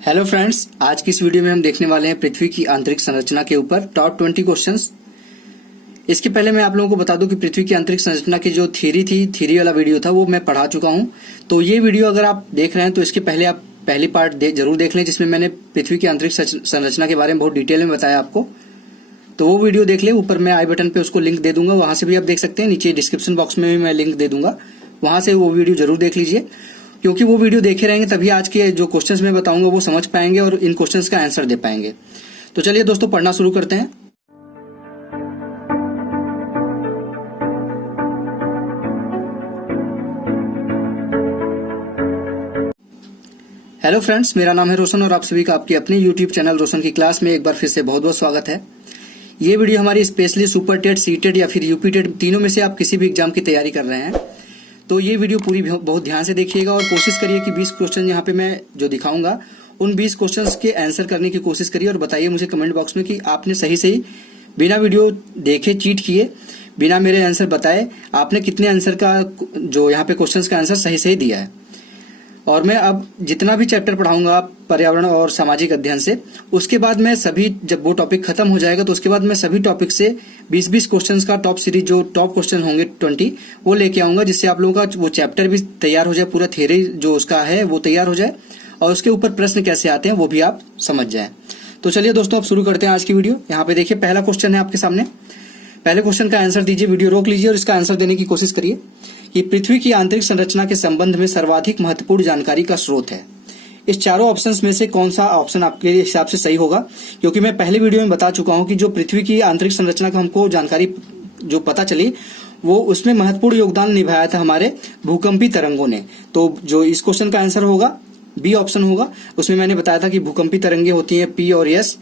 Hello friends, आज की इस वीडियो में हम देखने वाले हैं पृथ्वी की आंतरिक संरचना के ऊपर टॉप 20 क्वेश्चंस। इसके पहले मैं आप लोगों को बता दूं कि पृथ्वी की आंतरिक संरचना की जो थ्योरी वाला वीडियो था वो मैं पढ़ा चुका हूं। तो ये वीडियो अगर आप देख रहे हैं तो इसके पहले आप पहली पार्ट जरूर देख लें, जिसमें मैंने पृथ्वी की आंतरिक संरचना के बारे में बहुत डिटेल में बताया आपको। तो वो वीडियो देख ले, ऊपर मैं आई बटन पे उसको लिंक दे दूंगा, वहां से भी आप देख सकते हैं। नीचे डिस्क्रिप्शन बॉक्स में भी मैं लिंक दे दूंगा, वहां से वो वीडियो जरूर देख लीजिए, क्योंकि वो वीडियो देखे रहेंगे तभी आज के जो क्वेश्चंस मैं बताऊंगा वो समझ पाएंगे और इन क्वेश्चंस का आंसर दे पाएंगे। तो चलिए दोस्तों, पढ़ना शुरू करते हैं। हेलो फ्रेंड्स, मेरा नाम है रोशन और आप सभी का आपके अपने यूट्यूब चैनल रोशन की क्लास में एक बार फिर से बहुत बहुत स्वागत है। ये वीडियो हमारी specially super TET, C TET या फिर यूपी टेट, तीनों में से आप किसी भी एग्जाम की तैयारी कर रहे हैं तो ये वीडियो पूरी बहुत ध्यान से देखिएगा और कोशिश करिए कि 20 क्वेश्चन यहाँ पे मैं जो दिखाऊंगा उन 20 क्वेश्चंस के आंसर करने की कोशिश करिए और बताइए मुझे कमेंट बॉक्स में कि आपने सही बिना वीडियो देखे, चीट किए, बिना मेरे आंसर बताए आपने कितने आंसर का जो यहाँ पे क्वेश्चंस का आंसर सही दिया है। और मैं अब जितना भी चैप्टर पढ़ाऊंगा पर्यावरण और सामाजिक अध्ययन से, उसके बाद मैं सभी, जब वो टॉपिक खत्म हो जाएगा तो उसके बाद मैं सभी टॉपिक से 20-20 क्वेश्चंस का टॉप सीरीज, जो टॉप क्वेश्चन होंगे 20, वो लेके आऊंगा, जिससे आप लोगों का वो चैप्टर भी तैयार हो जाए, पूरा थ्योरी जो उसका है वो तैयार हो जाए और उसके ऊपर प्रश्न कैसे आते हैं वो भी आप समझ जाए। तो चलिए दोस्तों, अब शुरू करते हैं आज की वीडियो। यहाँ पे देखिए, पहला क्वेश्चन है आपके सामने। पहले क्वेश्चन का आंसर दीजिए, वीडियो रोक लीजिए और इसका आंसर देने की कोशिश करिए कि पृथ्वी की आंतरिक संरचना के संबंध में सर्वाधिक महत्वपूर्ण जानकारी का स्रोत है। इस चारों ऑप्शंस में से कौन सा ऑप्शन आपके हिसाब से सही होगा? क्योंकि मैं पहले वीडियो में बता चुका हूं कि जो पृथ्वी की आंतरिक संरचना का हमको जानकारी जो पता चली, वो उसमें महत्वपूर्ण योगदान निभाया था हमारे भूकंपी तरंगों ने। तो जो इस क्वेश्चन का आंसर होगा बी ऑप्शन होगा। उसमें मैंने बताया था कि भूकंपी तरंगे होती हैं पी और एस,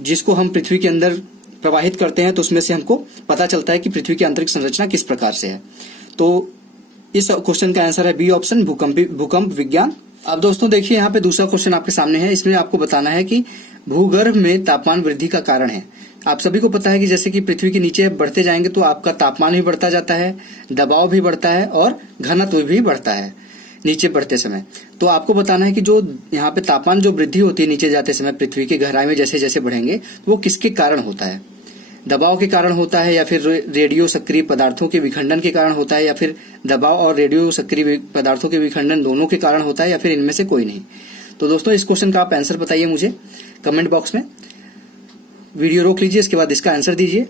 जिसको हम पृथ्वी के अंदर प्रवाहित करते हैं, तो उसमें से हमको पता चलता है कि पृथ्वी की आंतरिक संरचना किस प्रकार से है। तो इस क्वेश्चन का आंसर है बी ऑप्शन, भूकंप विज्ञान। अब दोस्तों देखिए, यहाँ पे दूसरा क्वेश्चन आपके सामने है। इसमें आपको बताना है कि भूगर्भ में तापमान वृद्धि का कारण है। आप सभी को पता है कि जैसे कि पृथ्वी के नीचे बढ़ते जाएंगे तो आपका तापमान भी बढ़ता जाता है, दबाव भी बढ़ता है और घनत्व भी बढ़ता है नीचे बढ़ते समय। तो आपको बताना है कि जो यहाँ पे तापमान जो वृद्धि होती है नीचे जाते समय पृथ्वी की गहराई में जैसे जैसे बढ़ेंगे, वो किसके कारण होता है? दबाव के कारण होता है, या फिर रेडियो सक्रिय पदार्थों के विखंडन के कारण होता है, या फिर दबाव और रेडियो सक्रिय पदार्थों के विखंडन दोनों के कारण होता है, या फिर इनमें से कोई नहीं? तो दोस्तों, इस क्वेश्चन का आप आंसर बताइए मुझे कमेंट बॉक्स में। वीडियो रोक लीजिए, इसके बाद इसका आंसर दीजिए।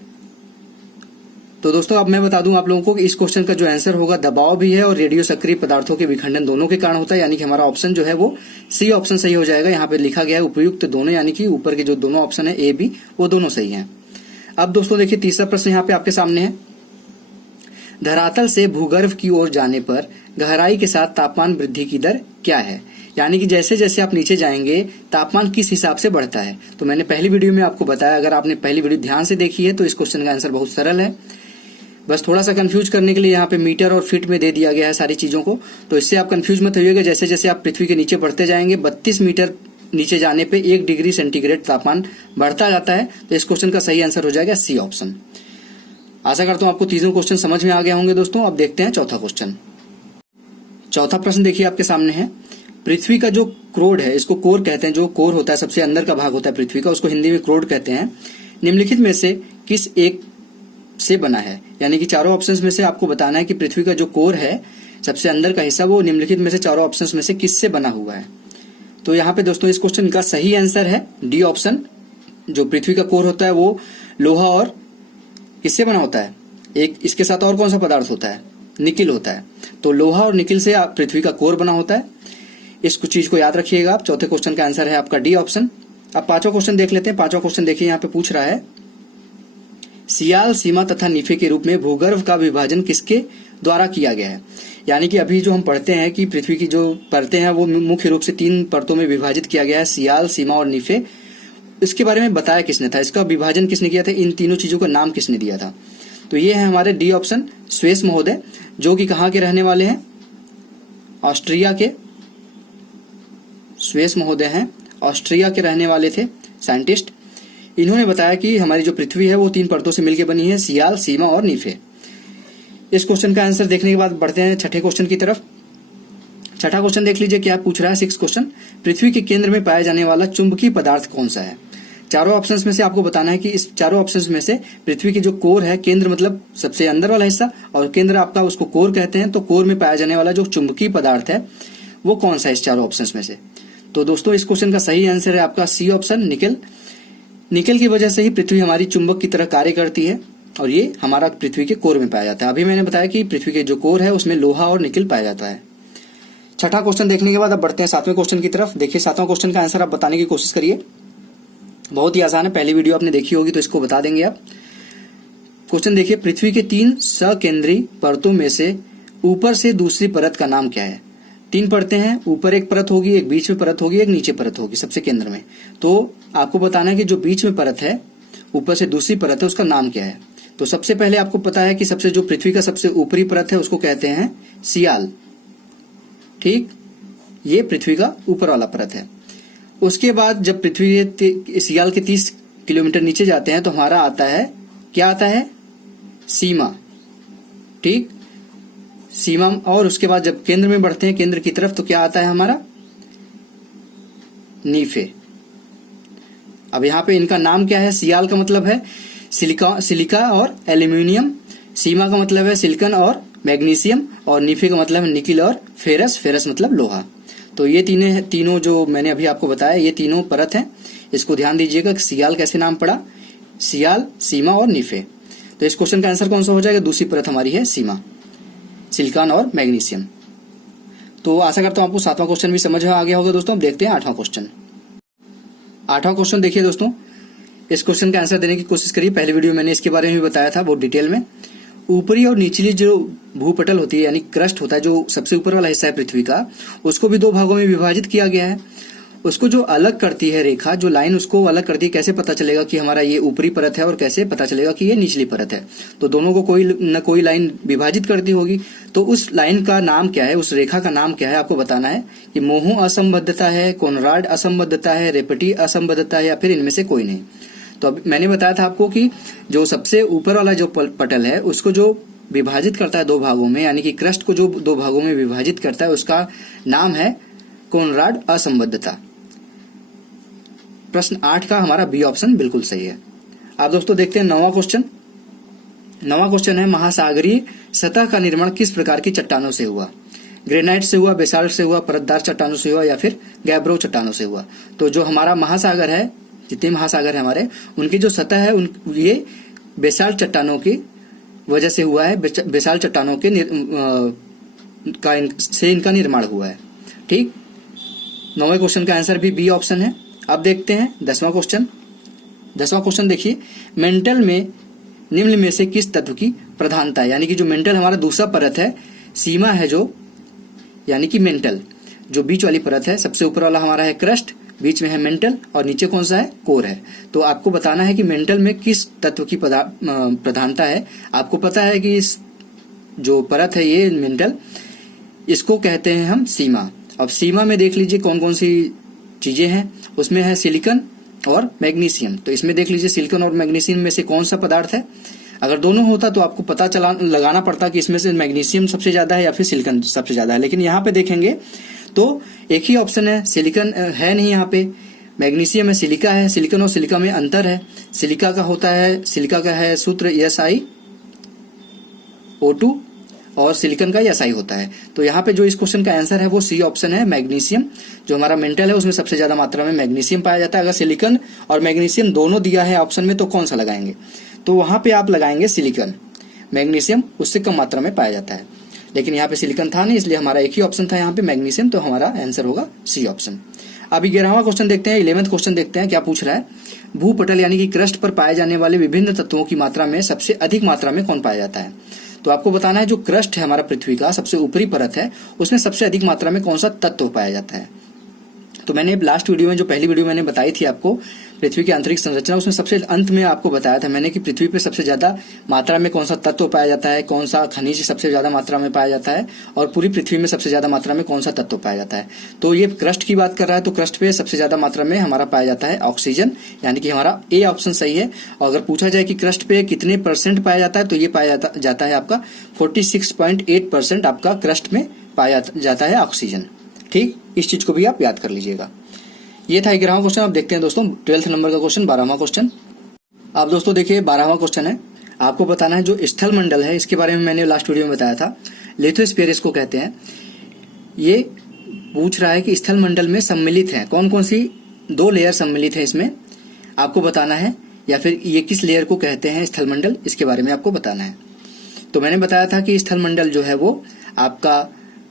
तो दोस्तों, अब मैं बता दूं आप लोगों को कि इस क्वेश्चन का जो आंसर होगा दबाव भी है और रेडियो सक्रिय पदार्थों के विखंडन दोनों के कारण होता है, यानी कि हमारा ऑप्शन जो है वो सी ऑप्शन सही हो जाएगा। यहाँ पे लिखा गया है उपयुक्त दोनों, यानी कि ऊपर के जो दोनों ऑप्शन है ए बी, वो दोनों सही हैं। अब दोस्तों देखिए, तीसरा प्रश्न यहाँ पे आपके सामने है। धरातल से भूगर्भ की ओर जाने पर गहराई के साथ तापमान वृद्धि की दर क्या है? यानी कि जैसे जैसे आप नीचे जाएंगे तापमान किस हिसाब से बढ़ता है। तो मैंने पहली वीडियो में आपको बताया, अगर आपने पहली वीडियो ध्यान से देखी है तो इस क्वेश्चन का आंसर बहुत सरल है। बस थोड़ा सा कंफ्यूज करने के लिए यहाँ पे मीटर और फीट में दे दिया गया है सारी चीजों को, तो इससे आप कंफ्यूज मत होइएगा। जैसे जैसे आप पृथ्वी के नीचे बढ़ते जाएंगे, 32 मीटर नीचे जाने पे 1 डिग्री सेंटीग्रेड तापमान बढ़ता जाता है। तो इस क्वेश्चन का सही आंसर हो जाएगा सी ऑप्शन। आशा करता हूं आपको तीनों क्वेश्चन समझ में आ गए होंगे दोस्तों। अब देखते हैं चौथा क्वेश्चन। चौथा प्रश्न देखिए आपके सामने है। पृथ्वी का जो क्रोड है, इसको कोर कहते हैं, जो कोर होता है सबसे अंदर का भाग होता है पृथ्वी का, उसको हिंदी में क्रोड कहते हैं। निम्नलिखित में से किस एक से बना है? यानी कि चारों ऑप्शंस में से आपको बताना है कि पृथ्वी का जो कोर है, सबसे अंदर का हिस्सा, वो निम्नलिखित में से चारों ऑप्शंस में से किससे बना हुआ है? तो यहाँ पे दोस्तों इस क्वेश्चन का सही आंसर है डी ऑप्शन। जो पृथ्वी का कोर होता है वो लोहा और किससे बना होता है? एक इसके साथ और कौन सा पदार्थ होता है? निकिल होता है। तो लोहा और निकिल से पृथ्वी का कोर बना होता है। इस चीज को याद रखिएगा आप। चौथे क्वेश्चन का आंसर है आपका डी ऑप्शन। अब पांचवा क्वेश्चन देख लेते हैं। पांचवा क्वेश्चन देखिए, यहाँ पे पूछ रहा है, सियाल, सीमा तथा नीफे के रूप में भूगर्भ का विभाजन किसके द्वारा किया गया है? यानी कि अभी जो हम पढ़ते हैं कि पृथ्वी की जो परतें हैं वो मुख्य रूप से 3 परतों में विभाजित किया गया है, सियाल, सीमा और नीफे। इसके बारे में बताया किसने था? इसका विभाजन किसने किया था? इन तीनों चीजों का नाम किसने दिया था? तो ये है हमारे डी ऑप्शन, स्वेस महोदय, जो कि कहाँ के रहने वाले हैं? ऑस्ट्रिया के। स्वेस महोदय हैं, ऑस्ट्रिया के रहने वाले थे साइंटिस्ट। इन्होंने बताया कि हमारी जो पृथ्वी है वो 3 परतों से मिलकर बनी है, सियाल, सीमा और नीफे। इस क्वेश्चन का आंसर देखने के बाद बढ़ते हैं छठे क्वेश्चन की तरफ। छठा क्वेश्चन देख लीजिए क्या पूछ रहा है। 6 क्वेश्चन, पृथ्वी के केंद्र में पाया जाने वाला चुंबकीय पदार्थ कौन सा है। चारों ऑप्शंस में से आपको बताना है कि इस चारों ऑप्शंस में से पृथ्वी की जो कोर है, केंद्र मतलब सबसे अंदर वाला हिस्सा, और केंद्र आपका उसको कोर कहते हैं, तो कोर में पाया जाने वाला जो चुंबकीय पदार्थ है वो कौन सा है इस चारों ऑप्शंस में से। तो दोस्तों इस क्वेश्चन का सही आंसर है आपका सी ऑप्शन, निकेल। निकेल की वजह से ही पृथ्वी हमारी चुंबक की तरह कार्य करती है और ये हमारा पृथ्वी के कोर में पाया जाता है। अभी मैंने बताया कि पृथ्वी के जो कोर है उसमें लोहा और निकेल पाया जाता है। छठा क्वेश्चन देखने के बाद अब बढ़ते हैं 7वें क्वेश्चन की तरफ। देखिए 7वां क्वेश्चन का आंसर आप बताने की कोशिश करिए। बहुत ही आसान है, पहली वीडियो आपने देखी होगी तो इसको बता देंगे आप। क्वेश्चन देखिए, पृथ्वी के 3 सकेंद्री परतों में से ऊपर से दूसरी परत का नाम क्या है। 3 परतें हैं, ऊपर एक परत होगी, एक बीच में परत होगी, एक नीचे परत होगी सबसे केंद्र में। तो आपको बताना है कि जो बीच में परत है, ऊपर से दूसरी परत है, उसका नाम क्या है। तो सबसे पहले आपको पता है कि सबसे जो पृथ्वी का सबसे ऊपरी परत है उसको कहते हैं सियाल। ठीक, ये पृथ्वी का ऊपर वाला परत है। उसके बाद जब पृथ्वी सियाल के 30 किलोमीटर नीचे जाते हैं तो हमारा आता है, क्या आता है, सीमा। ठीक, सीमा। और उसके बाद जब केंद्र में बढ़ते हैं, केंद्र की तरफ, तो क्या आता है हमारा, नीफे। अब यहाँ पे इनका नाम क्या है। सियाल का मतलब है सिलिका और एल्यूमिनियम, सीमा का मतलब है सिलिकॉन और मैग्नीशियम, और नीफे का मतलब है निकिल और फेरस मतलब लोहा। तो ये तीनों जो मैंने अभी आपको बताया, ये तीनों परत हैं। इसको ध्यान दीजिएगा कि सियाल कैसे नाम पड़ा, सियाल, सीमा और नीफे। तो इस क्वेश्चन का आंसर कौन सा हो जाएगा, दूसरी परत हमारी है सीमा, सिलिकॉन और मैग्नीशियम। तो आशा करता हूं आपको 7वां क्वेश्चन भी समझ में आ गया होगा दोस्तों। अब देखते हैं 8वां क्वेश्चन। 8वां क्वेश्चन देखिए दोस्तों, इस क्वेश्चन का आंसर देने की कोशिश करिए। पहले वीडियो मैंने इसके बारे में भी बताया था बहुत डिटेल में। ऊपरी और निचली जो भूपटल होती है यानी क्रस्ट होता है, जो सबसे ऊपर वाला हिस्सा है पृथ्वी का, उसको भी 2 भागों में विभाजित किया गया है। उसको जो अलग करती है रेखा, जो लाइन उसको अलग करती है, कैसे पता चलेगा कि हमारा ये ऊपरी परत है और कैसे पता चलेगा कि ये निचली परत है। तो दोनों को कोई न कोई लाइन विभाजित करती होगी। तो उस लाइन का नाम क्या है, उस रेखा का नाम क्या है, आपको बताना है कि मोहू असंबद्धता है, कोनराड असंबद्धता है, रेपटी असंबद्धता है, या फिर इनमें से कोई नहीं। तो अब मैंने बताया था आपको कि जो सबसे ऊपर वाला जो पटल है उसको जो विभाजित करता है 2 भागों में, यानी कि क्रस्ट को जो 2 भागों में विभाजित करता है, उसका नाम है कोनराड असंबद्धता। प्रश्न 8 का हमारा बी ऑप्शन बिल्कुल सही है। आप दोस्तों देखते हैं 9वां क्वेश्चन। 9वां क्वेश्चन है, महासागरीय सतह का निर्माण किस प्रकार की चट्टानों से हुआ। ग्रेनाइट से हुआ, बेसाल्ट से हुआ, परतदार चट्टानों से हुआ, या फिर गैब्रो चट्टानों से हुआ। तो जो हमारा महासागर है, जितने महासागर है हमारे, उनकी जो सतह है ये बेसाल्ट चट्टानों की वजह से हुआ है। बेसाल्ट चट्टानों के से इनका निर्माण हुआ है। ठीक, 9वें क्वेश्चन का आंसर भी बी ऑप्शन है। अब देखते हैं 10वां क्वेश्चन। 10वां क्वेश्चन देखिए, मेंटल में निम्न में से किस तत्व की प्रधानता है। यानी कि जो मेंटल हमारा दूसरा परत है, सीमा है जो, यानी कि मेंटल जो बीच वाली परत है, सबसे ऊपर वाला हमारा है क्रस्ट, बीच में है मेंटल और नीचे कौन सा है, कोर है। तो आपको बताना है कि मेंटल में किस तत्व की प्रधानता है। आपको पता है कि इस जो परत है ये मेंटल, इसको कहते हैं हम सीमा। अब सीमा में देख लीजिए कौन कौन सी चीजें हैं, उसमें है सिलिकॉन और मैग्नीशियम। तो इसमें देख लीजिए सिलिकॉन और मैग्नीशियम में से कौन सा पदार्थ है। अगर दोनों होता तो आपको पता लगाना पड़ता कि इसमें से मैग्नीशियम सबसे ज्यादा है या फिर सिलिकॉन सबसे ज्यादा है। लेकिन यहाँ पे देखेंगे तो एक ही ऑप्शन है, सिलिकॉन है नहीं यहाँ पे, मैग्नीशियम है, सिलिका है। सिलिकॉन और सिलिका में अंतर है। सिलिका का है सूत्र SiO2 और सिलिकॉन का SI होता है। तो यहाँ पे जो इस क्वेश्चन का आंसर है वो सी ऑप्शन है, मैग्नीशियम। जो हमारा मेंटल है उसमें सबसे ज्यादा मात्रा में मैग्नीशियम पाया जाता है। अगर सिलिकॉन और मैग्नीशियम दोनों दिया है ऑप्शन में तो कौन सा लगाएंगे, तो वहां पे आप लगाएंगे सिलिकॉन। मैग्नीशियम उससे कम मात्रा में पाया जाता है, लेकिन यहाँ पे सिलिकॉन था नहीं, इसलिए हमारा एक ही ऑप्शन था यहाँ पे मैग्नीशियम। तो हमारा आंसर होगा सी ऑप्शन। अभी 11वां क्वेश्चन देखते हैं, 11वां क्वेश्चन देखते हैं क्या पूछ रहा है। भूपटल यानी कि क्रस्ट पर पाए जाने वाले विभिन्न तत्वों की मात्रा में सबसे अधिक मात्रा में कौन पाया जाता है। तो आपको बताना है जो क्रस्ट है हमारा पृथ्वी का सबसे ऊपरी परत है, उसमें सबसे अधिक मात्रा में कौन सा तत्व पाया जाता है। तो मैंने लास्ट वीडियो में, जो पहली वीडियो मैंने बताई थी आपको पृथ्वी की आंतरिक संरचना, उसमें सबसे अंत में आपको बताया था मैंने कि पृथ्वी पे सबसे ज्यादा मात्रा में कौन सा तत्व पाया जाता है, कौन सा खनिज सबसे ज्यादा मात्रा में पाया जाता है, और पूरी पृथ्वी में सबसे ज्यादा मात्रा में कौन सा तत्व पाया जाता है। तो ये क्रस्ट की बात कर रहा है, तो क्रस्ट पे सबसे ज्यादा मात्रा में हमारा पाया जाता है ऑक्सीजन, यानी कि हमारा ए ऑप्शन सही है। और अगर पूछा जाए कि क्रस्ट पे कितने % पाया जाता है, तो ये पाया जाता है आपका 46.8% आपका क्रस्ट में पाया जाता है ऑक्सीजन। ठीक, इस चीज को भी आप याद कर लीजिएगा। ये था 11वां क्वेश्चन। अब देखते हैं दोस्तों 12th नंबर का क्वेश्चन, 12वां क्वेश्चन। आप दोस्तों देखिए 12वां क्वेश्चन है, आपको बताना है जो स्थल मंडल है, इसके बारे में मैंने लास्ट वीडियो में बताया था, लिथोस्फीयर इसको कहते हैं। ये पूछ रहा है कि स्थल मंडल में सम्मिलित है कौन कौन सी 2 लेयर सम्मिलित है इसमें, आपको बताना है, या फिर ये किस लेयर को कहते हैं स्थल मंडल, इसके बारे में आपको बताना है। तो मैंने बताया था कि स्थल मंडल जो है वो आपका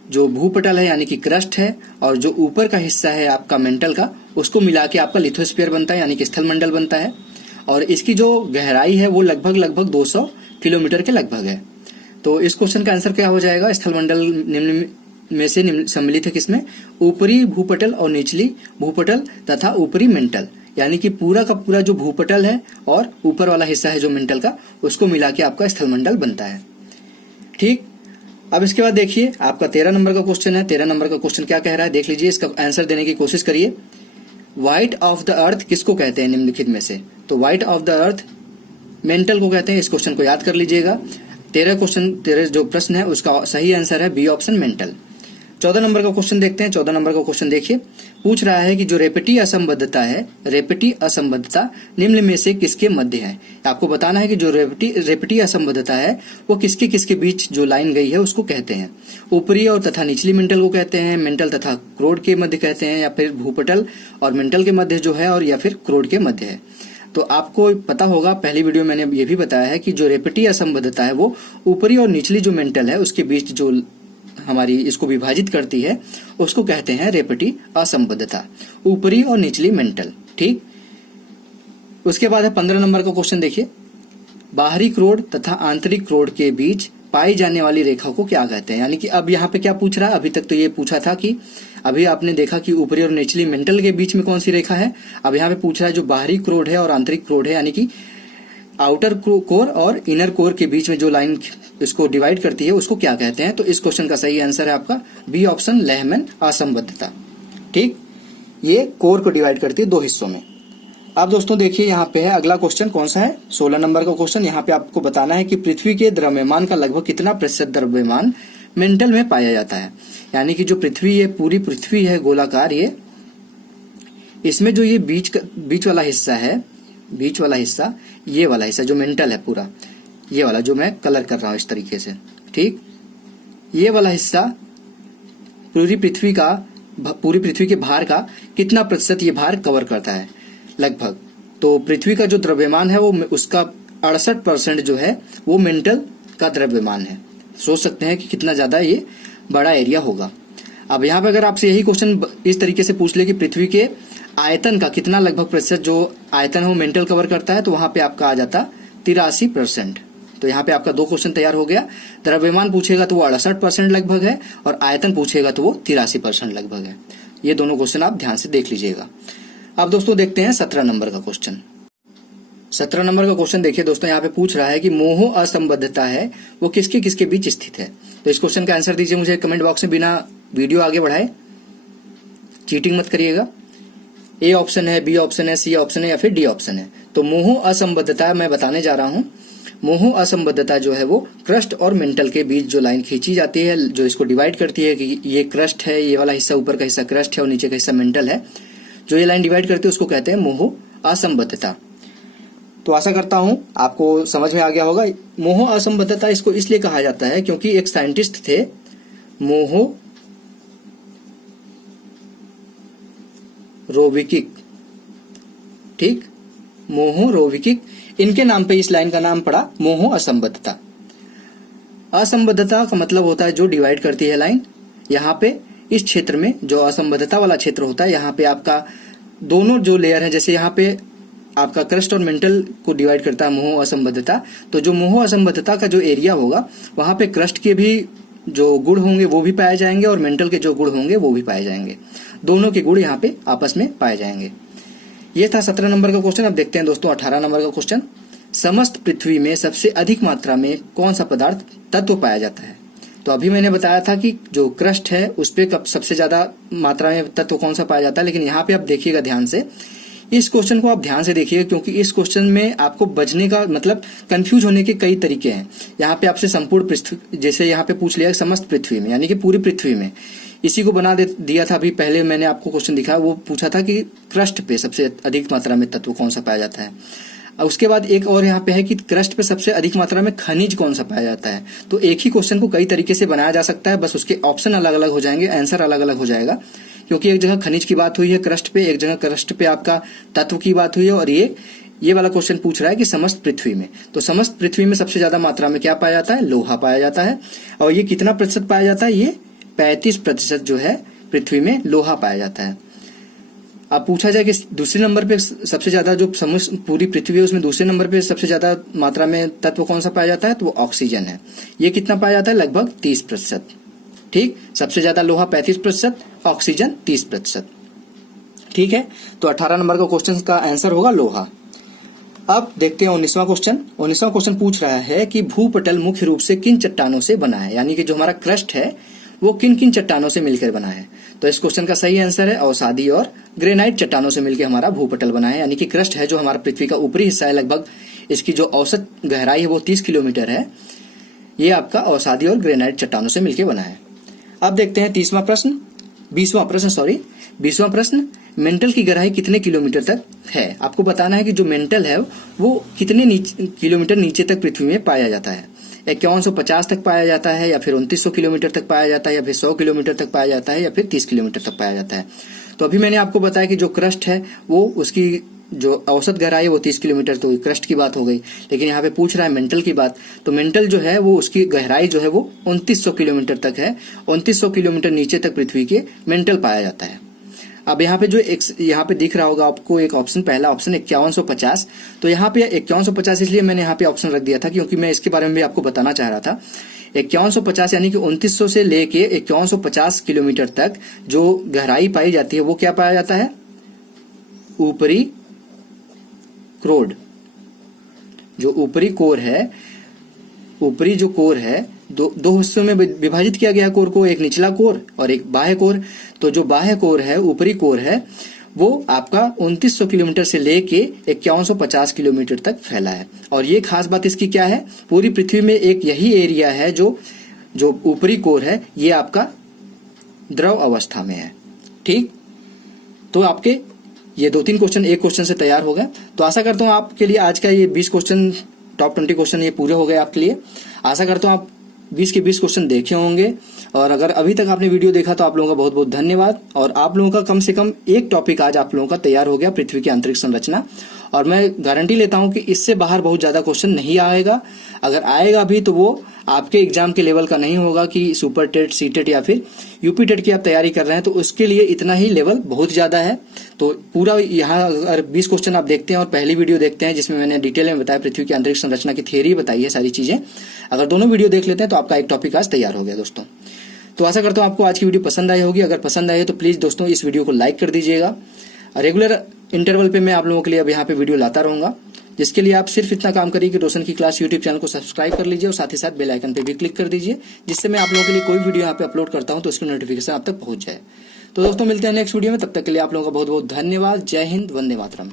जो भूपटल है यानी कि क्रस्ट है, और जो ऊपर का हिस्सा है आपका मेंटल का, उसको मिला के आपका लिथोस्फीयर बनता है यानी कि स्थल मंडल बनता है। और इसकी जो गहराई है वो लगभग 200 किलोमीटर के लगभग है। तो इस क्वेश्चन का आंसर क्या हो जाएगा, स्थल मंडल निम्न में से सम्मिलित है किसमें, ऊपरी भूपटल और निचली भूपटल तथा ऊपरी मेंटल, यानी कि पूरा का पूरा जो भूपटल है और ऊपर वाला हिस्सा है जो मेंटल का, उसको मिला के आपका स्थल मंडल बनता है। ठीक, अब इसके बाद देखिए आपका 13 नंबर का क्वेश्चन है। 13 नंबर का क्वेश्चन क्या कह रहा है देख लीजिए, इसका आंसर देने की कोशिश करिए। व्हाइट ऑफ द अर्थ किसको कहते हैं निम्नलिखित में से, तो white of the earth mental को कहते हैं। इस क्वेश्चन को याद कर लीजिएगा। 13 जो प्रश्न है उसका सही आंसर है बी ऑप्शन मेंटल। 14 नंबर का क्वेश्चन देखते हैं। 14 नंबर का क्वेश्चन देखिए, पूछ रहा है कि जो रेपेटी असंबद्धता है, रेपेटी असंबद्धता निम्न में से किसके मध्य है। आपको बताना है कि जो रेपेटी असंबद्धता है वो किसके किसके बीच जो लाइन गई है उसको कहते हैं। ऊपरी और तथा निचली मेंटल को कहते हैं, मेंटल तथा क्रोड के मध्य कहते हैं, या फिर भूपटल और मेंटल के मध्य जो है, और या फिर क्रोड के मध्य है। तो आपको पता होगा, पहली वीडियो मैंने ये भी बताया है कि जो रेपेटी असंबद्धता है वो ऊपरी और निचली जो मेंटल है उसके बीच जो हमारी इसको विभाजित करती है उसको कहते हैं रेपेटी असंबद्धता, ऊपरी और निचली मेंटल। ठीक, उसके बाद है 15 नंबर का क्वेश्चन देखिए, बाहरी क्रोड तथा आंतरिक क्रोड के बीच पाई जाने वाली रेखा को क्या कहते हैं। यानी कि अब यहाँ पे क्या पूछ रहा है, अभी तक तो ये पूछा था कि अभी आपने देखा कि ऊपरी और निचली मेंटल के बीच में कौन सी रेखा है। अब यहाँ पे पूछ रहा है जो बाहरी क्रोड है और आंतरिक क्रोड है, यानी कि आउटर कोर और इनर कोर के बीच में जो लाइन इसको डिवाइड करती है उसको क्या कहते हैं। तो इस क्वेश्चन का सही आंसर है आपका बी ऑप्शन लेहमैन असंबद्धता। ठीक, ये कोर को डिवाइड करती है 2 हिस्सों में। अब दोस्तों देखिए यहाँ पे है अगला क्वेश्चन, कौन सा है 16 नंबर का क्वेश्चन। यहाँ पे आपको बताना है कि पृथ्वी के द्रव्यमान का लगभग कितना प्रतिशत द्रव्यमान मेंटल में पाया जाता है। यानी कि जो पृथ्वी है, पूरी पृथ्वी है गोलाकार, ये इसमें जो ये बीच वाला हिस्सा है, बीच वाला हिस्सा, ये वाला हिस्सा जो मेंटल है पूरा, ये वाला जो मैं कलर कर रहा हूं इस तरीके से। ठीक, ये वाला हिस्सा पूरी पृथ्वी के भार का कितना प्रतिशत ये भार कवर करता है लगभग। तो पृथ्वी का जो द्रव्यमान है वो उसका 68% जो है वो मेंटल का द्रव्यमान है। सोच सकते हैं कि कितना ज्यादा ये बड़ा एरिया होगा। अब यहाँ पे अगर आपसे यही क्वेश्चन इस तरीके से पूछ ले कि पृथ्वी के आयतन का कितना लगभग प्रतिशत जो आयतन है वो मेंटल कवर करता है, तो वहां पे आपका आ जाता 83%। तो यहाँ पे आपका 2 क्वेश्चन तैयार हो गया। द्रव्यमान पूछेगा तो वो 68% लगभग है, और आयतन पूछेगा तो वो 83% लगभग है। ये दोनों क्वेश्चन आप ध्यान से देख लीजिएगा। अब दोस्तों देखते हैं 17 नंबर का क्वेश्चन। 17 नंबर का क्वेश्चन देखिए दोस्तों, यहाँ पे पूछ रहा है कि मोह असंबद्धता है वो किसके किसके बीच स्थित है। तो इस क्वेश्चन का आंसर दीजिए मुझे कमेंट बॉक्स में, बिना वीडियो आगे बढ़ाए, चीटिंग मत करिएगा। ए ऑप्शन है, बी ऑप्शन है, सी ऑप्शन है, या फिर डी ऑप्शन है। तो मोह असंबद्धता मैं बताने जा रहा हूं। मोह असंबद्धता जो है वो क्रस्ट और मेंटल के बीच जो लाइन खींची जाती है, जो इसको डिवाइड करती है कि ये क्रस्ट है, ये वाला हिस्सा ऊपर का हिस्सा क्रस्ट है और नीचे का हिस्सा मेंटल है, जो ये लाइन डिवाइड करती है उसको कहते हैं मोह असंबद्धता। तो आशा करता हूं आपको समझ में आ गया होगा। मोह असंबद्धता इसको इसलिए कहा जाता है क्योंकि एक साइंटिस्ट थे मोह रोविकिक। ठीक, मोह रोविकिक, इनके नाम पे इस लाइन का नाम पड़ा मोह असंबद्धता। असंबद्धता का मतलब होता है जो डिवाइड करती है लाइन। यहाँ पे इस क्षेत्र में जो असंबद्धता वाला क्षेत्र होता है, यहाँ पे आपका दोनों जो लेयर है, जैसे यहाँ पे आपका क्रस्ट और मेंटल को डिवाइड करता है मोह असंबद्धता, तो जो मोह असंबद्धता का जो एरिया होगा वहां पे क्रस्ट के भी जो गुण होंगे वो भी पाए जाएंगे और मेंटल के जो गुण होंगे वो भी पाए जाएंगे। दोनों के गुण यहाँ पे आपस में पाए जाएंगे। ये था 17 नंबर का क्वेश्चन। अब देखते हैं दोस्तों 18 नंबर का क्वेश्चन। समस्त पृथ्वी में सबसे अधिक मात्रा में कौन सा पदार्थ तत्व पाया जाता है। तो अभी मैंने बताया था कि जो क्रस्ट है उस पे सबसे ज्यादा मात्रा में तत्व कौन सा पाया जाता है, लेकिन यहाँ पे आप देखिएगा ध्यान से, इस क्वेश्चन को आप ध्यान से देखिए, क्योंकि इस क्वेश्चन में आपको बचने का मतलब कंफ्यूज होने के कई तरीके हैं। यहाँ पे आपसे संपूर्ण पृथ्वी, जैसे यहाँ पे पूछ लिया समस्त पृथ्वी में, यानी कि पूरी पृथ्वी में, इसी को बना दिया था। अभी पहले मैंने आपको क्वेश्चन दिखाया, वो पूछा था कि क्रस्ट पे सबसे अधिक मात्रा में तत्व कौन सा पाया जाता है। उसके बाद एक और यहाँ पे है कि क्रस्ट पे सबसे अधिक मात्रा में खनिज कौन सा पाया जाता है। तो एक ही क्वेश्चन को कई तरीके से बनाया जा सकता है, बस उसके ऑप्शन अलग अलग हो जाएंगे, आंसर अलग अलग हो जाएगा। क्योंकि एक जगह खनिज की बात हुई है क्रस्ट पे, एक जगह क्रस्ट पे आपका तत्व की बात हुई है, और ये वाला क्वेश्चन पूछ रहा है कि समस्त पृथ्वी में। तो समस्त पृथ्वी में सबसे ज्यादा मात्रा में क्या पाया जाता है? लोहा पाया जाता है। और ये कितना प्रतिशत पाया जाता है? ये 35% जो है पृथ्वी में लोहा पाया जाता है। अब पूछा जाए कि दूसरे नंबर पे सबसे ज्यादा जो पूरी पृथ्वी है उसमें दूसरे नंबर पे सबसे ज्यादा मात्रा में तत्व कौन सा पाया जाता है? तो वो ऑक्सीजन है। ये कितना पाया जाता है? लगभग 30%। ठीक, सबसे ज्यादा लोहा 35%, ऑक्सीजन 30%। ठीक है, तो 18 नंबर का क्वेश्चन का आंसर होगा लोहा। अब देखते हैं 19वां क्वेश्चन। 19वां क्वेश्चन पूछ रहा है कि भूपटल मुख्य रूप से किन चट्टानों से बना है, यानी कि जो हमारा क्रस्ट है वो किन किन चट्टानों से मिलकर बना है। तो इस क्वेश्चन का सही आंसर है अवसादी और ग्रेनाइट चट्टानों से मिलकर हमारा भूपटल बना है। यानी कि क्रस्ट है जो हमारा पृथ्वी का ऊपरी हिस्सा है, लगभग इसकी जो औसत गहराई है वो 30 किलोमीटर है। ये आपका अवसादी और ग्रेनाइट चट्टानों से मिलकर बना है। अब देखते हैं 20वां प्रश्न। मेंटल की गहराई कितने किलोमीटर तक है? आपको बताना है कि जो मेंटल है वो कितने किलोमीटर नीचे तक पृथ्वी में पाया जाता है। 5150 तक पाया जाता है, या फिर 2900 किलोमीटर तक पाया जाता है, या फिर 100 किलोमीटर तक पाया जाता है, या फिर 30 किलोमीटर तक पाया जाता है। तो अभी मैंने आपको बताया कि जो क्रस्ट है वो उसकी जो औसत गहराई है वो 30 किलोमीटर, तो क्रस्ट की बात हो गई। लेकिन यहाँ पे पूछ रहा है मेंटल की बात, तो मेंटल जो है वो उसकी गहराई जो है वो 2900 किलोमीटर तक है। 2900 किलोमीटर नीचे तक पृथ्वी के मेंटल पाया जाता है। अब यहाँ पे जो यहाँ पे दिख रहा होगा आपको एक ऑप्शन, पहला ऑप्शन 5150। तो यहाँ पे 5150 इसलिए मैंने यहाँ पे ऑप्शन रख दिया था क्योंकि मैं इसके बारे में भी आपको बताना चाह रहा था। 5150 यानी कि 2900 से लेके 5150 किलोमीटर तक जो गहराई पाई जाती है वो क्या पाया जाता है? ऊपरी क्रोड। जो ऊपरी कोर है, ऊपरी जो कोर है, दो हिस्सों में विभाजित किया गया कोर को, एक निचला कोर और एक बाह्य कोर। तो जो बाह्य कोर है, ऊपरी कोर है, वो आपका 2900 किलोमीटर से लेके 5150 किलोमीटर तक फैला है। और ये खास बात इसकी क्या है? पूरी पृथ्वी में एक यही एरिया है जो ऊपरी कोर है, ये आपका द्रव अवस्था में है। ठीक, तो आपके ये 2-3 क्वेश्चन एक क्वेश्चन से तैयार हो गए। तो आशा करता हूँ आपके लिए आज का ये 20 क्वेश्चन, टॉप 20 क्वेश्चन ये पूरे हो गए आपके लिए। आशा करता हूँ आप 20 के 20 क्वेश्चन देखे होंगे, और अगर अभी तक आपने वीडियो देखा तो आप लोगों का बहुत बहुत धन्यवाद। और आप लोगों का कम से कम एक टॉपिक आज आप लोगों का तैयार हो गया, पृथ्वी की अंतरिक्ष संरचना। और मैं गारंटी लेता हूं कि इससे बाहर बहुत ज्यादा क्वेश्चन नहीं आएगा। अगर आएगा भी तो वो आपके एग्जाम के लेवल का नहीं होगा कि सुपर टेट, सी टेट या फिर यूपी टेट की आप तैयारी कर रहे हैं, तो उसके लिए इतना ही लेवल बहुत ज्यादा है। तो पूरा यहाँ अगर 20 क्वेश्चन आप देखते हैं और पहली वीडियो देखते हैं जिसमें मैंने डिटेल में बताया पृथ्वी की अंतरिक्ष संरचना की थियरी बताई है, सारी चीजें, अगर दोनों वीडियो देख लेते हैं तो आपका एक टॉपिक आज तैयार हो गया दोस्तों। तो आशा करता हूँ आपको आज की वीडियो पसंद आई होगी। अगर पसंद आई है तो प्लीज दोस्तों इस वीडियो को लाइक कर दीजिएगा। रेगुलर इंटरवल पे मैं आप लोगों के लिए अब यहाँ पे वीडियो लाता रहूंगा, जिसके लिए आप सिर्फ इतना काम करिए कि रोशन की क्लास यूट्यूब चैनल को सब्सक्राइब कर लीजिए और साथ ही साथ बेल आइकन पे भी क्लिक कर दीजिए, जिससे मैं आप लोगों के लिए कोई वीडियो यहाँ पे अपलोड करता हूँ तो उसकी नोटिफिकेशन आप तक पहुंच जाए। तो दोस्तों मिलते हैं नेक्स्ट वीडियो में, तब तक के लिए आप लोगों का बहुत बहुत धन्यवाद। जय हिंद, वंदे मातरम।